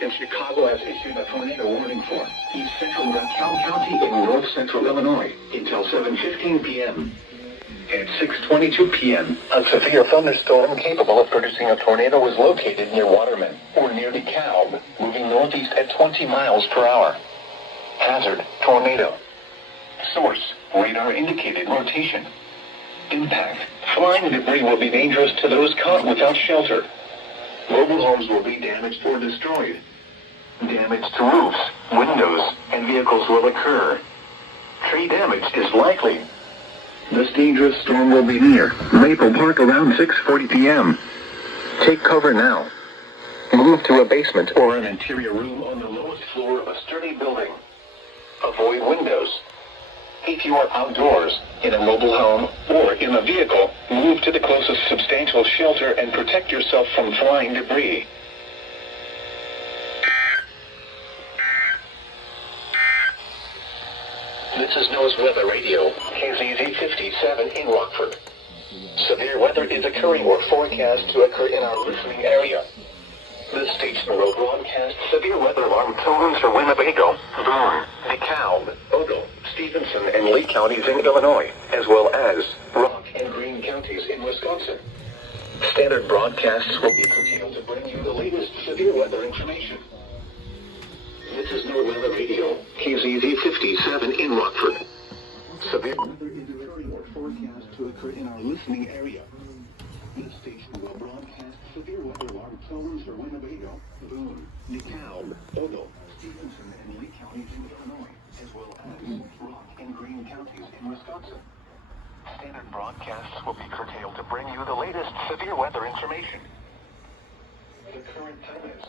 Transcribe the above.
in Chicago has issued a tornado warning for East Central Dekalb County in north central Illinois until 7:15 p.m. At 6:22 p.m., a severe thunderstorm capable of producing a tornado was located near Waterman, or near Dekalb, moving northeast at 20 miles per hour. Hazard, tornado. Source, radar indicated rotation. Impact, flying debris will be dangerous to those caught without shelter. Mobile homes will be damaged or destroyed. Damage to roofs, windows, and vehicles will occur. Tree damage is likely. This dangerous storm will be near Maple Park around 6:40 p.m. Take cover now. Move to a basement or an interior room on the lowest floor of a sturdy building. Avoid windows. If you are outdoors, in a mobile home, or in a vehicle, move to the closest substantial shelter and protect yourself from flying debris. This is Noaa's Weather Radio, KZZ 57 in Rockford. Severe weather is occurring or forecast to occur in our listening area. This station will broadcast severe weather alarm tones for Winnebago, Boone, Dekalb, Ogle, Stevenson, and Lee counties in Illinois, as well as Rock and Greene counties in Wisconsin. Standard broadcasts will be curtailed to bring you the latest severe weather information. This is Noaa Weather Radio, KZZ 57 in Rockford. Severe weather is occurring or forecast to occur in our listening area. This station will broadcast severe weather alarm tones for Winnebago, Boone, Dekalb, Ogle, Stevenson, and Lee counties in Illinois, as well as Rock and Greene counties in Wisconsin. Standard broadcasts will be curtailed to bring you the latest severe weather information. The current time is